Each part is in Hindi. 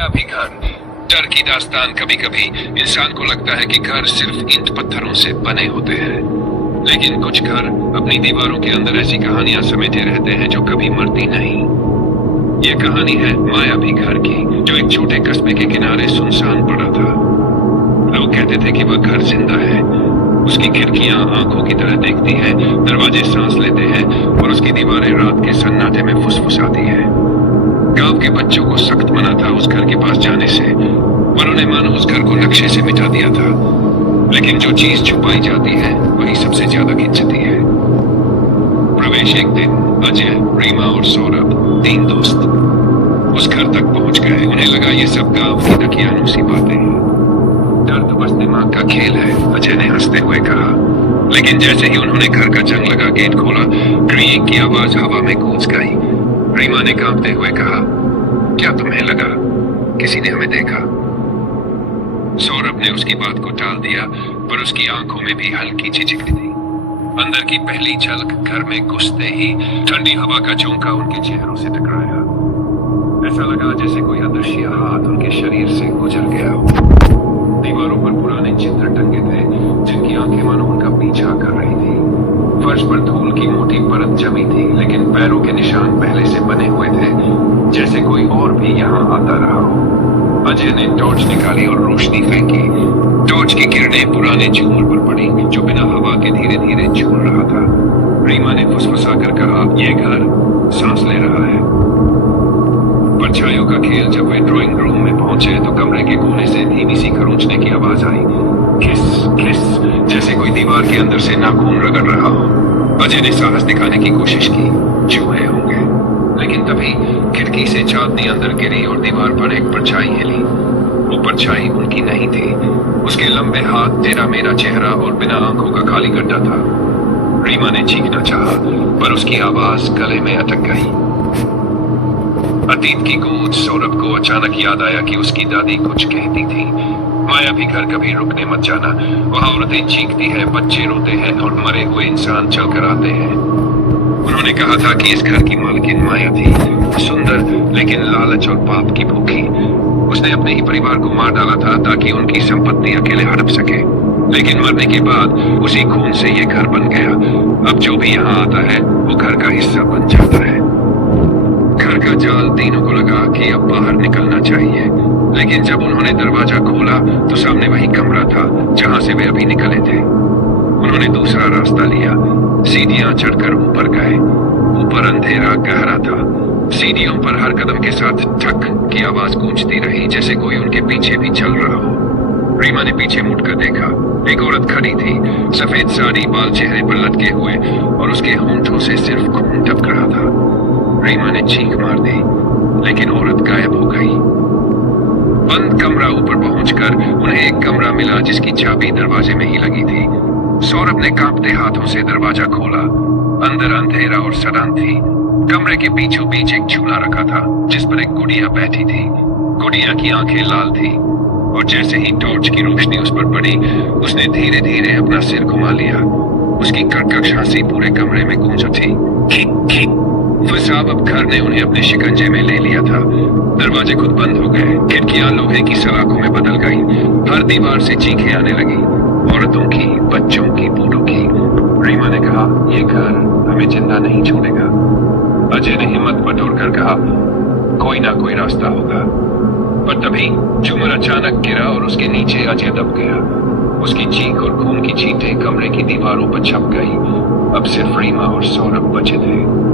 मायावी घर। डर की दास्तान। कभी कभी इंसान को लगता है कि घर सिर्फ ईंट पत्थरों से बने होते हैं, लेकिन कुछ घर अपनी दीवारों के अंदर ऐसी कहानियां समेटे रहते हैं जो कभी मरती नहीं। ये कहानी है मायावी घर की, जो एक छोटे कस्बे के किनारे सुनसान पड़ा था। लोग कहते थे कि वह घर जिंदा है। उसकी खिड़कियां आंखों की तरह देखती हैं, दरवाजे सांस लेते हैं और उसकी दीवारें रात के सन्नाटे में फुसफुसाती है। गांव के बच्चों को सख्त मना था उस घर के पास जाने से। उन्होंने मानो उस घर को नक्शे से मिटा दिया था। लेकिन जो चीज छुपाई जाती है वही सबसे ज्यादा खिंचती है। प्रवेश। एक दिन अजय, रीमा और सौरभ, तीन दोस्त उस घर तक पहुंच गए। उन्हें लगा ये सब गांव की दकियानूसी बातें हैं, दर्द बस दिमाग का खेल है, अजय ने हंसते हुए कहा। लेकिन जैसे ही उन्होंने घर का जंग लगा गेट खोला, क्रीक की आवाज हवा में गूंज गई। रीमा ने कांपते हुए कहा, क्या तुम्हें लगा किसी ने हमें देखा? सौरभ ने उसकी बात को टाल दिया, पर उसकी आंखों में भी हल्की झिझक थी। अंदर की पहली झलक घर में घुसते ही ठंडी हवा का झोंका उनके चेहरों से टकराया। ऐसा लगा जैसे कोई अदृश्य हाथ उनके शरीर से गुजर गया हो। दीवारों पर पुराने चित्र टंगे थे, जिनकी आंखें मानो उनका पीछा कर रही थी। फर्श पर धूल की मोटी परत जमी थी, लेकिन पैरों के निशान पहले से बने हुए थे, जैसे कोई और भी यहाँ आता रहा हो। अजय ने टॉर्च निकाली और रोशनी फेंकी। टॉर्च की किरणें पुराने झूमर पर पड़ी, जो बिना हवा के धीरे धीरे झूल रहा था। रीमा ने फुसफुसाकर कहा, यह घर सांस ले रहा है। परछाइयों का खेल। जब वे ड्राइंग रूम में पहुंचे तो कमरे के कोने से धीमी सी खरोंचने की आवाज आई। खिस खिस, जैसे कोई दीवार के अंदर से नाखून रगड़ रहा हो। अजय ने साहस दिखाने की कोशिश की, चूहे होंगे। लेकिन तभी खिड़की से चांदनी अंदर गिरी और दीवार पर एक परछाई हिली। वो परछाई उनकी नहीं थी। उसके लंबे हाथ, तेरा मेरा चेहरा और बिना आंखों का खाली गड्ढा था। रीमा ने चीखना चाहा, पर उसकी आवाज गले में अटक गई। अतीत की गूंज। सौरभ को अचानक याद आया कि उसकी दादी कुछ कहती थी, मायावी घर कभी रुकने मत जाना। वहां औरतें चीखती है, बच्चे रोते हैं और मरे हुए इंसान चलकर आते हैं। उन्होंने कहा था कि इस घर की मालकिन माया थी, सुंदर लेकिन लालच और पाप की भूखी। उसने अपने ही परिवार को मार डाला था ताकि उनकी संपत्ति अकेले हड़प सके। लेकिन मरने के बाद उसी खून से ये घर बन गया। अब जो भी यहाँ आता है वो घर का हिस्सा बन जाता है। घर का जाल। तीनों को लगा कि अब बाहर निकलना चाहिए, लेकिन जब उन्होंने दरवाजा खोला तो सामने वही कमरा था जहां से वे अभी निकले थे। उन्होंने दूसरा रास्ता लिया, सीढ़ियां चढ़कर ऊपर गए। ऊपर अंधेरा गहरा था। सीढ़ियों पर हर कदम के साथ ठक की आवाज गूंजती रही, जैसे कोई उनके पीछे भी चल रहा हो। रीमा ने पीछे मुड़कर देखा। एक औरत खड़ी थी, सफेद साड़ी, बाल चेहरे पर लटके हुए और उसके होंठों से सिर्फ खून टपक रहा था। रीमा ने चीख मार दी, लेकिन औरत गायब हो गई। बंद कमरा। ऊपर पहुंचकर उन्हें एक कमरा मिला जिसकी चाबी दरवाजे में ही लगी थी। सौरभ ने कांपते हाथों से दरवाजा खोला। अंदर अंधेरा और सड़न थी। कमरे के बीचों बीच एक झूला रखा था, जिस पर एक गुड़िया बैठी थी। गुड़िया की आंखें लाल थी और जैसे ही टॉर्च की रोशनी उस पर पड़ी, उसने धीरे धीरे अपना सिर घुमा लिया। उसकी कर्कश हंसी पूरे कमरे में गूंज उठी। खिक खिक। अब घर ने उन्हें अपने शिकंजे में ले लिया था। दरवाजे खुद बंद हो गए। खिड़कियां लोहे की सलाखों में बदल गई। हर दीवार से चीखें आने लगी, औरतों की, बच्चों की, बूढ़ों की। रीमा ने कहा, ये घर हमें जिंदा नहीं छोड़ेगा। अजय ने हिम्मत बटोरकर कहा, कोई ना कोई रास्ता होगा। पर तभी झूमर अचानक गिरा और उसके नीचे अजय दब गया। उसकी चीख और खून की छींटें कमरे की दीवारों पर छप गई। अब सिर्फ रीमा और सौरभ बचे थे।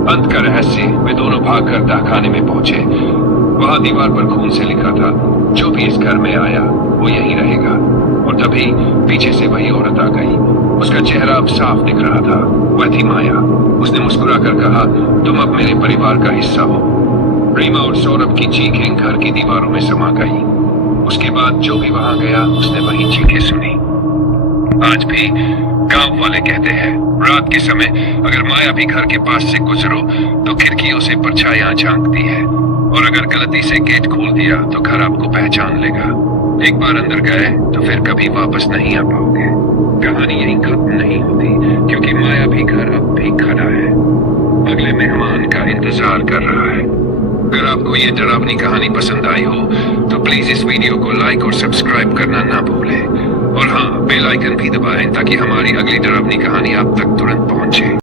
अंत का रहस्य। वे दोनों भागकर तहखाने में पहुंचे। वहां दीवार पर खून से लिखा था, जो भी इस घर में आया वो यहीं रहेगा। और तभी पीछे से वही औरत आ गई। उसका चेहरा अब साफ दिख रहा था। वह थी माया। उसने मुस्कुराकर कहा, तुम अब मेरे परिवार का हिस्सा हो। रीमा और सौरभ की चीखें घर की दीवारों में समा गई। उसके बाद जो भी वहां गया उसने वही चीखें सुनी। आज भी गांव वाले कहते हैं, रात के समय अगर माया भी घर के पास से गुजरो तो खिड़कियों से परछाइयां झांकती है, और अगर गलती से गेट खोल दिया तो घर आपको पहचान लेगा। एक बार अंदर गए तो फिर कभी वापस नहीं आ पाओगे। कहानी यहीं खत्म नहीं होती, क्योंकि माया भी घर अब भी खड़ा है, अगले मेहमान का इंतजार कर रहा है। अगर आपको ये डरावनी कहानी पसंद आई हो तो प्लीज इस वीडियो को लाइक और सब्सक्राइब करना ना भूलें। और हाँ, बेल आइकन भी दबाएं ताकि हमारी अगली डरावनी कहानी आप तक तुरंत पहुंचे।